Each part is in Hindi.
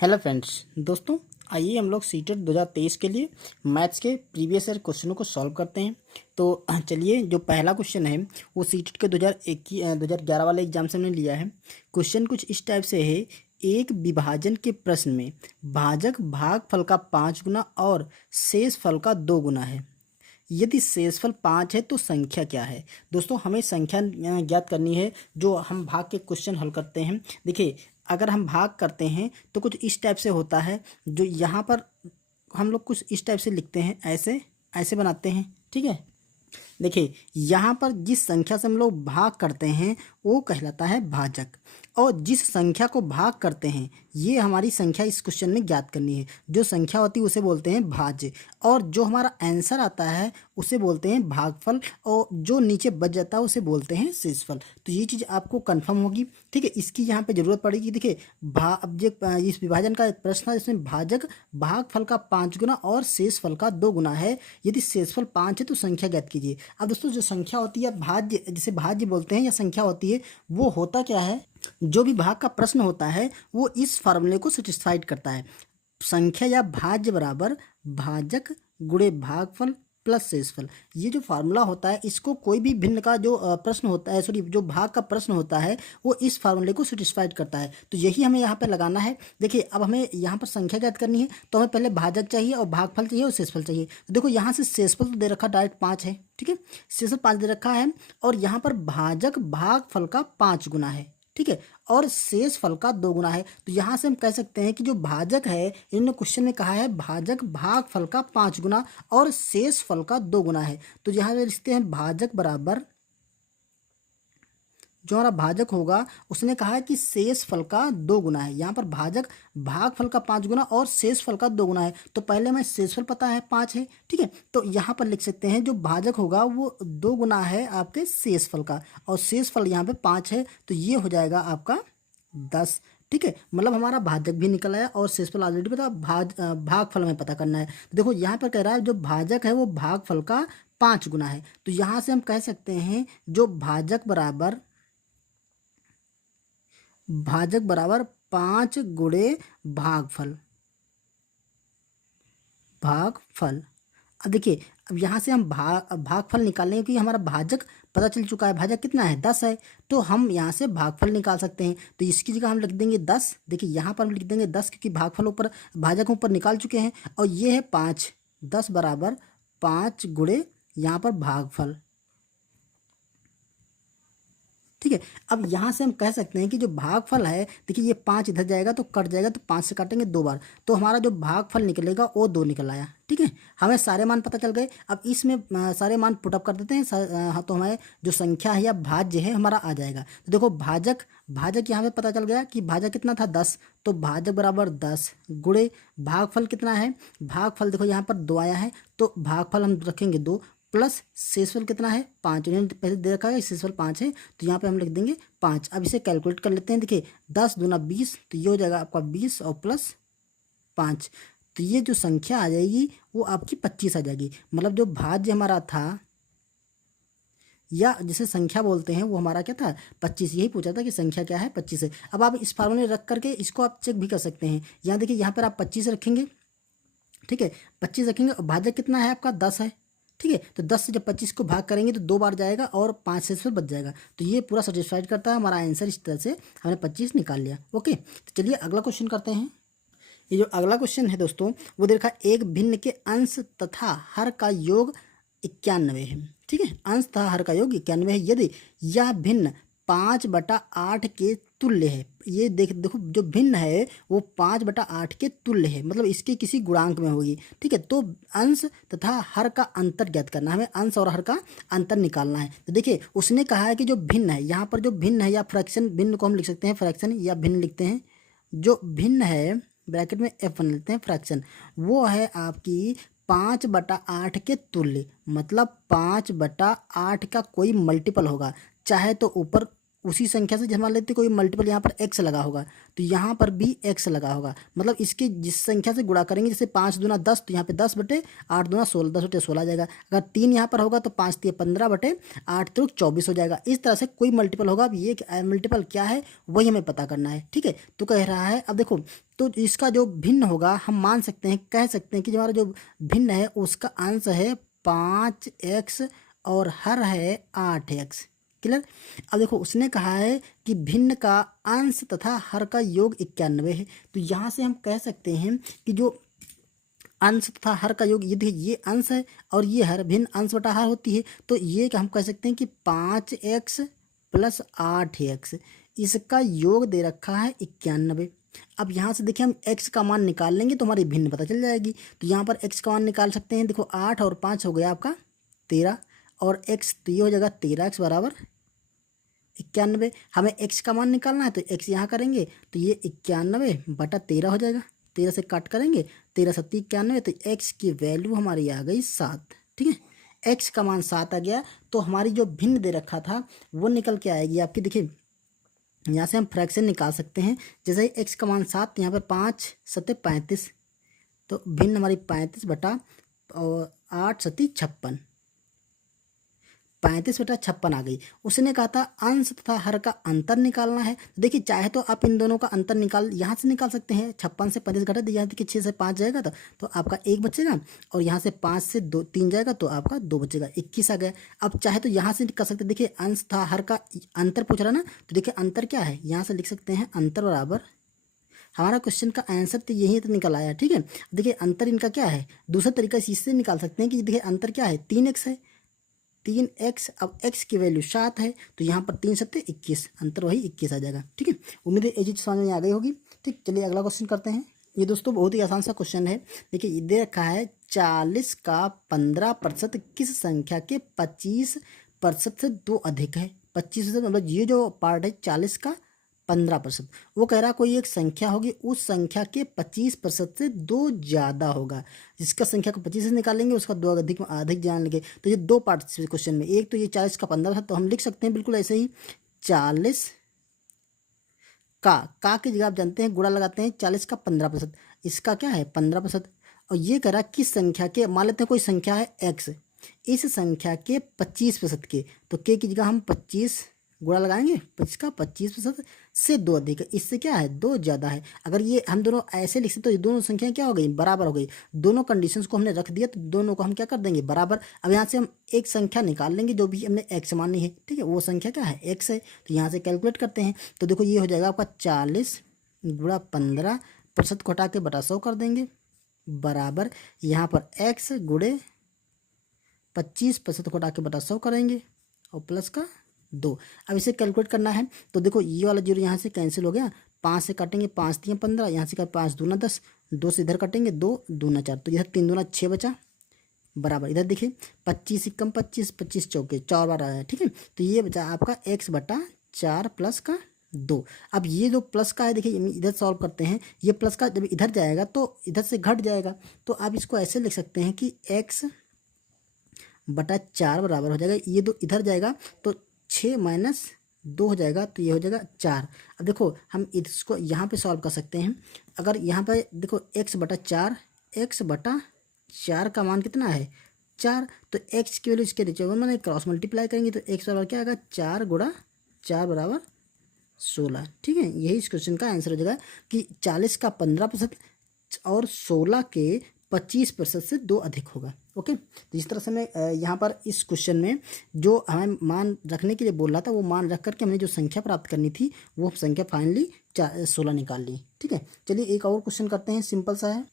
हेलो फ्रेंड्स दोस्तों, आइए हम लोग सीटेट 2023 के लिए मैथ्स के प्रीवियस ईयर क्वेश्चनों को सॉल्व करते हैं। तो चलिए, जो पहला क्वेश्चन है वो सीटेट के 2011 वाले एग्जाम से हमने लिया है। क्वेश्चन कुछ इस टाइप से है। एक विभाजन के प्रश्न में भाजक भागफल का 5 गुना और शेष फल का 2 गुना है। यदि शेषफल 5 है तो संख्या क्या है। दोस्तों, हमें संख्या ज्ञात करनी है जो हम भाग के क्वेश्चन हल करते हैं। देखिए, अगर हम भाग करते हैं तो कुछ इस टाइप से होता है। जो यहाँ पर हम लोग कुछ इस टाइप से लिखते हैं, ऐसे ऐसे बनाते हैं, ठीक है। देखिए, यहाँ पर जिस संख्या से हम लोग भाग करते हैं वो कहलाता है भाजक, और जिस संख्या को भाग करते हैं ये हमारी संख्या इस क्वेश्चन में ज्ञात करनी है। जो संख्या होती है उसे बोलते हैं भाज्य, और जो हमारा आंसर आता है उसे बोलते हैं भागफल, और जो नीचे बच जाता है उसे बोलते हैं शेषफल। तो ये चीज़ आपको कंफर्म होगी, ठीक है। इसकी यहाँ पे ज़रूरत पड़ेगी। देखिए, अब इस विभाजन का एक प्रश्न है जिसमें भाजक भागफल का 5 गुना और शेषफल का 2 गुना है। यदि शेषफल 5 है तो संख्या ज्ञात कीजिए। अब दोस्तों, जो संख्या होती है भाज्य, जिसे भाज्य बोलते हैं, या संख्या होती है, वो होता क्या है। जो भी भाग का प्रश्न होता है वो इस फार्मूले को सेटिस्फाइड करता है। संख्या या भाज्य बराबर भाजक गुणे भागफल प्लस शेषफल। ये जो फार्मूला होता है इसको कोई भी भिन्न का जो प्रश्न होता है, सॉरी, जो भाग का प्रश्न होता है वो इस फार्मूले को सेटिस्फाइड करता है। तो यही हमें यहाँ पे लगाना है। देखिए, अब हमें यहाँ पर संख्या ज्ञात करनी है तो हमें पहले भाजक चाहिए और भागफल चाहिए और शेषफल चाहिए। तो देखो, यहाँ से शेषफल तो दे रखा डायरेक्ट 5 है, ठीक है। शेषफल 5 दे रखा है, और यहाँ पर भाजक भागफल का 5 गुना है, ठीक है, और शेष फल का 2 गुना है। तो यहाँ से हम कह सकते हैं कि जो भाजक है, इन्होंने क्वेश्चन में कहा है भाजक भाग फल का 5 गुना और शेष फल का 2 गुना है। तो यहाँ पे लिखते हैं भाजक बराबर, जो हमारा भाजक होगा उसने कहा है कि शेष फल का 2 गुना है। यहाँ पर भाजक भाग फल का 5 गुना और शेष फल का 2 गुना है। तो पहले हमें शेषफल पता है 5 है, ठीक है। तो यहाँ पर लिख सकते हैं जो भाजक होगा वो 2 गुना है आपके शेष फल का, और शेष फल यहाँ पे 5 है, तो ये हो जाएगा आपका 10, ठीक है। मतलब हमारा भाजक भी निकल आया और शेषफल ऑलरेडी पता, भागफल हमें पता करना है। तो देखो, यहाँ पर कह रहा है जो भाजक है वो भागफल का 5 गुना है। तो यहाँ से हम कह सकते हैं जो भाजक बराबर 5 गुणे भागफल। अब देखिए, अब यहाँ से हम भागफल निकालेंगे क्योंकि हमारा भाजक पता चल चुका है। भाजक कितना है, 10 है, तो हम यहाँ से भागफल निकाल सकते हैं। तो इसकी जगह हम लिख देंगे 10। देखिए, यहाँ पर हम लिख देंगे 10 क्योंकि भागफल ऊपर, भाजक ऊपर निकाल चुके हैं, और ये है 5। 10 बराबर 5 गुणे यहाँ पर भागफल, ठीक है। अब यहाँ से हम कह सकते हैं कि जो भागफल है, देखिए ये 5 इधर जाएगा तो कट जाएगा, तो 5 से काटेंगे 2 बार, तो हमारा जो भागफल निकलेगा वो 2 निकल आया, ठीक है। हमें सारे मान पता चल गए। अब इसमें सारे मान पुटअप कर देते हैं, तो हमें जो संख्या है या भाज्य है हमारा आ जाएगा। तो देखो, भाजक यहाँ पे पता चल गया कि भाजक कितना था, 10। तो भाजक बराबर 10 गुणे भागफल कितना है, भागफल देखो यहाँ पर 2 आया है, तो भागफल हम रखेंगे 2, प्लस शेषफल कितना है, 5। इन्होंने पहले दे रखा है शेषफल 5 है, तो यहाँ पे हम लिख देंगे 5। अब इसे कैलकुलेट कर लेते हैं। देखिए, 10 दूना 20, तो ये हो जाएगा आपका 20 और प्लस 5, तो ये जो संख्या आ जाएगी वो आपकी 25 आ जाएगी। मतलब जो भाज्य हमारा था, या जिसे संख्या बोलते हैं, वो हमारा क्या था, 25। यही पूछा था कि संख्या क्या है, 25 है। अब आप इस फार्मूले रख करके इसको आप चेक भी कर सकते हैं। यहाँ देखिए, यहाँ पर आप 25 रखेंगे, ठीक है, 25 रखेंगे, और भाजक कितना है आपका, 10 है, ठीक है। तो 10 से जब 25 को भाग करेंगे तो 2 बार जाएगा और 5 शेषफल बच जाएगा। तो ये पूरा सेटिस्फाइड करता है हमारा आंसर। इस तरह से हमने 25 निकाल लिया। ओके, तो चलिए अगला क्वेश्चन करते हैं। ये जो अगला क्वेश्चन है दोस्तों, वो देखा एक भिन्न के अंश तथा हर का योग 91 है, ठीक है। अंश तथा हर का योग 91 है। यदि यह भिन्न 5/8 के तुल्य है। ये देखो, जो भिन्न है वो 5/8 के तुल्य है, मतलब इसके किसी गुणांक में होगी, ठीक है। तो अंश तथा हर का अंतर ज्ञात करना है, हमें अंश और हर का अंतर निकालना है। तो देखिए, उसने कहा है कि जो भिन्न है, यहाँ पर जो भिन्न है, या फ्रैक्शन, भिन्न को हम लिख सकते हैं फ्रैक्शन, या भिन्न लिखते हैं। जो भिन्न है, ब्रैकेट में F1 लेते हैं, फ्रैक्शन, वो है आपकी 5/8 के तुल्य। मतलब 5/8 का कोई मल्टीपल होगा, चाहे तो ऊपर उसी संख्या से जब मान लेते कोई मल्टीपल यहाँ पर एक्स लगा होगा तो यहाँ पर भी एक्स लगा होगा, मतलब इसके जिस संख्या से गुणा करेंगे, जैसे 5 दूना 10 तो यहाँ पे 10/8 दूना 16, 10/16 आ जाएगा। अगर 3 यहाँ पर होगा तो 5 3 15/8 3 24 हो जाएगा। इस तरह से कोई मल्टीपल होगा। अब ये मल्टीपल क्या है वही हमें पता करना है, ठीक है। तो कह रहा है, अब देखो तो इसका जो भिन्न होगा हम मान सकते हैं, कह सकते हैं कि हमारा जो भिन्न है उसका अंश है 5x और हर है 8x। क्लियर। अब देखो उसने कहा है कि भिन्न का अंश तथा हर का योग 91 है। तो यहाँ से हम कह सकते हैं कि जो अंश तथा हर का योग, ये देखिए ये अंश है और ये हर, भिन्न अंश बटा हर होती है। तो ये हम कह सकते हैं कि 5x + 8x, इसका योग दे रखा है 91। अब यहाँ से देखिए हम x का मान निकाल लेंगे तो हमारी भिन्न पता चल जाएगी। तो यहाँ पर x का मान निकाल सकते हैं। देखो 8 और 5 हो गया आपका 13 और x, तो ये हो जाएगा 13x = 91। हमें x का मान निकालना है तो x यहाँ करेंगे तो ये 91/13 हो जाएगा। 13 से काट करेंगे, 13 × 7 = 91, तो x की वैल्यू हमारी आ गई 7। ठीक है, x का मान 7 आ गया। तो हमारी जो भिन्न दे रखा था वो निकल के आएगी आपकी। देखिए यहाँ से हम फ्रैक्शन निकाल सकते हैं। जैसे ही x का मान 7, यहाँ पर 5 × 7 = 35, तो भिन्न हमारी 35/8 × 7 = 56, 35/56 आ गई। उसने कहा था अंश तथा हर का अंतर निकालना है। देखिए चाहे तो आप इन दोनों का अंतर यहाँ से निकाल सकते हैं। 56 से 35 घटा दीजिए, यहाँ देखिए 6 से 5 जाएगा तो आपका 1 बचेगा, और यहाँ से 5 से 3 जाएगा तो आपका 2 बचेगा, 21 आ गया। अब चाहे तो यहाँ से कर सकते हैं। देखिए अंश तथा हर का अंतर पूछ रहा ना, तो देखिए अंतर क्या है, यहाँ से लिख सकते हैं अंतर बराबर, हमारा क्वेश्चन का आंसर तो यही तो निकल आया। ठीक है, देखिए अंतर इनका क्या है, दूसरा तरीका इससे निकाल सकते हैं कि देखिए अंतर क्या है, 3x है, 3x। अब x की वैल्यू 7 है तो यहाँ पर 3 × 7 = 21, अंतर वही 21 आ जाएगा। ठीक है, उम्मीद है ये चीज़ समझ में आ गई होगी। ठीक, चलिए अगला क्वेश्चन करते हैं। ये दोस्तों बहुत ही आसान सा क्वेश्चन है। देखिए ये दे रखा है 40 का 15% किस संख्या के 25% से 2 अधिक है। 25% मतलब ये जो पार्ट है 40 का 15%, वो कह रहा कोई एक संख्या होगी, उस संख्या के 25% से 2 ज़्यादा होगा। जिसका संख्या को 25 से निकालेंगे उसका 2 अधिक जान लेंगे। तो ये 2 पार्ट क्वेश्चन में, एक तो ये 40 का 15%, तो हम लिख सकते हैं बिल्कुल ऐसे ही 40 का की जगह आप जानते हैं गुणा लगाते हैं 40 का 15%, इसका क्या है 15%। और ये कह रहा किस संख्या के, मान लेते हैं कोई संख्या है x, इस संख्या के 25% के, तो के की जगह हम 25 गुणा लगाएंगे, इसका 25% से 2 अधिक है, इससे क्या है 2 ज़्यादा है। अगर ये हम दोनों ऐसे लिख सकते तो ये दोनों संख्याएं क्या हो गई, बराबर हो गई। दोनों कंडीशंस को हमने रख दिया तो दोनों को हम क्या कर देंगे, बराबर। अब यहाँ से हम एक संख्या निकाल लेंगे जो भी हमने x मानी है। ठीक है, वो संख्या क्या है x है, तो यहाँ से कैलकुलेट करते हैं। तो देखो ये हो जाएगा आपका 40 × 15% को हटा के बटा 100 कर देंगे, बराबर यहाँ पर x × 25% को हटा के बटा 100 करेंगे और प्लस का 2। अब इसे कैलकुलेट करना है तो देखो ये वाला 0 यहाँ से कैंसिल हो गया, 5 से काटेंगे 5 × 3 = 15, यहाँ से 5 दूना 10, 2 से इधर काटेंगे 2 दूना 4, तो इधर 3 दूना 6 बचा, बराबर इधर देखिए 25 × 25, 25 चौके 4 बार आया। ठीक है, तो ये बचा आपका x/4 प्लस का 2। अब ये जो प्लस का है देखिए इधर सॉल्व करते हैं, ये प्लस का जब इधर जाएगा तो इधर से घट जाएगा, तो आप इसको ऐसे लिख सकते हैं कि x/4 बराबर हो जाएगा, ये 2 इधर जाएगा तो 6 - 2 हो जाएगा, तो ये हो जाएगा 4। अब देखो हम इसको यहाँ पे सॉल्व कर सकते हैं। अगर यहाँ पे देखो x/4 का मान कितना है 4, तो x की वैल्यू इसके नीचे मैंने क्रॉस मल्टीप्लाई करेंगे तो x बराबर क्या आएगा 4 × 4 = 16। ठीक है, यही इस क्वेश्चन का आंसर हो जाएगा कि 40 का 15% और 16 के 25% से 2 अधिक होगा। ओके, तो इस तरह से मैं यहाँ पर इस क्वेश्चन में जो हमें मान रखने के लिए बोल रहा था वो मान रख करके हमने जो संख्या प्राप्त करनी थी वो संख्या फाइनली 16 निकाल ली। ठीक है, चलिए एक और क्वेश्चन करते हैं, सिंपल सा है,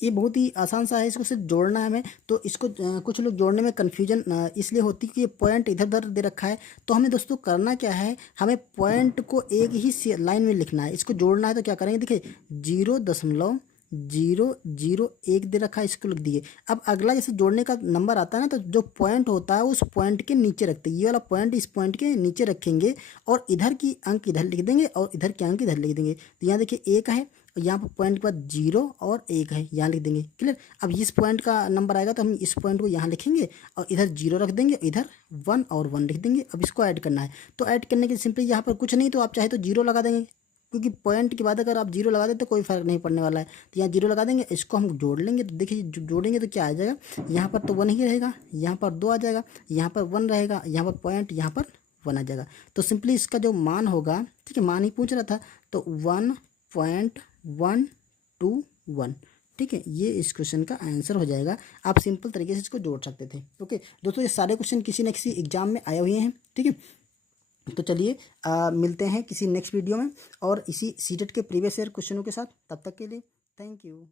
ये बहुत ही आसान सा है, इसको सिर्फ जोड़ना है हमें। तो इसको कुछ लोग जोड़ने में कन्फ्यूजन इसलिए होती है कि ये पॉइंट इधर उधर दे रखा है। तो हमें दोस्तों करना क्या है, हमें पॉइंट को एक ही लाइन में लिखना है। इसको जोड़ना है तो क्या करेंगे, देखिए 0.001 दे रखा है, इसको लिख दिए। अब अगला जैसे जोड़ने का नंबर आता है ना, तो जो पॉइंट होता है उस पॉइंट के नीचे रखते हैं, ये वाला पॉइंट इस पॉइंट के नीचे रखेंगे और इधर की अंक इधर लिख देंगे और इधर के अंक इधर लिख देंगे। तो यहाँ देखिए 1 है और यहाँ पर पॉइंट के बाद 0 और 1 है, यहाँ लिख देंगे। क्लियर। अब इस पॉइंट का नंबर आएगा तो हम इस पॉइंट को यहाँ लिखेंगे और इधर 0 रख देंगे, इधर 1 और 1 लिख देंगे। अब इसको ऐड करना है, तो ऐड करने के सिंपली यहाँ पर कुछ नहीं, तो आप चाहे तो 0 लगा देंगे, क्योंकि पॉइंट के बाद अगर आप 0 लगा दें तो कोई फर्क नहीं पड़ने वाला है। तो यहाँ 0 लगा देंगे, इसको हम जोड़ लेंगे। तो देखिए जोड़ेंगे तो क्या आ जाएगा, यहाँ पर तो 1 ही रहेगा, यहाँ पर 2 आ जाएगा, यहाँ पर 1 रहेगा, यहाँ पर पॉइंट, यहाँ पर 1 आ जाएगा। तो सिंपली इसका जो मान होगा, ठीक है, मान ही पूछ रहा था, तो 1.121, ठीक है, ये इस क्वेश्चन का आंसर हो जाएगा। आप सिंपल तरीके से इसको जोड़ सकते थे। ओके दोस्तों, ये सारे क्वेश्चन किसी न किसी एग्जाम में आए हुए हैं, ठीक है। तो चलिए मिलते हैं किसी नेक्स्ट वीडियो में और इसी सीटेट के प्रीवियस ईयर क्वेश्चनों के साथ। तब तक के लिए थैंक यू।